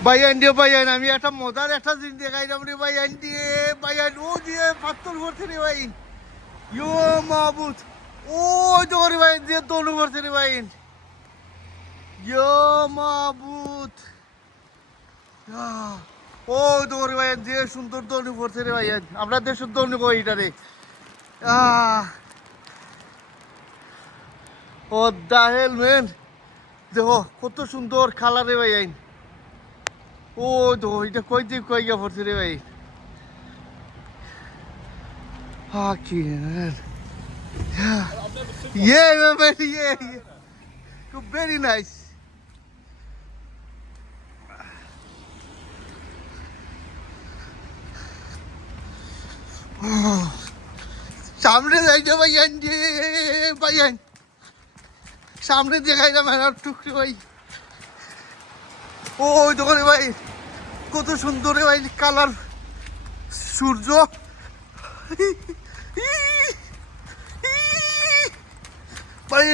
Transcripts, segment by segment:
ভাইয়ান দিয়ে ভাইয়ান আমি একটা মজার একটা জিনিস দেখাইলাম রে ভাইয়ান দিয়ে ভাইয়ান ও দিয়ে পাত্তর করছে রে ভাইন ইয়ো মাহবুদ ও জোরে ভাইন দিয়ে দৌড় করছে রে ভাইন ইয়ো মাহবুদ ও দৌড় ভাইয়ান যে সুন্দর দৌড় করছে রে ভাইয়ান আমরা দেশের দৌড় কই এটা রে ও দা হেল ম্যান দেখো কত সুন্দর কালার রে ভাইয়ান ও দেখো এটা কই দিয়ে কই গিয়ে পড়ছে রে ভাই কি yeah man yeah very nice সামনে যাইতে ভাইয়ান যে ভাইয়ান সামনে দেখাইলাম আর টুকরি ভাই ও দেখো রে ভাই কত সুন্দর রে ভাই কালার সূর্য ভাই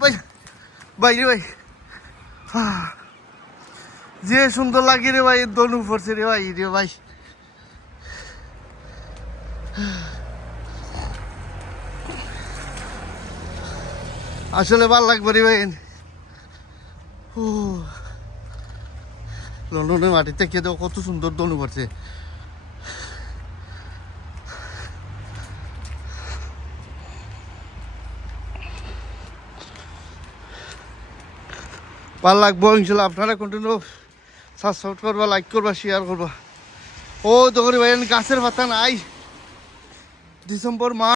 ভাই ভাই রে ভাই যে সুন্দর লাগে রে ভাই দনু পড়ছে রে ভাই রে ভাই আসলে ভাল লাগবে রে ভাই ও লন্ডনের মাটিতে কে দেখো কত সুন্দর দনু পড়ছে ভাল লাগবো ইনশাল্লাহ আপনারা কন্টিনিউ সাবস্ক্রাইব করবা লাইক করবা শেয়ার করবা ও দেখো রে ভাই গাছের পাতা নাই ডিসেম্বর মাস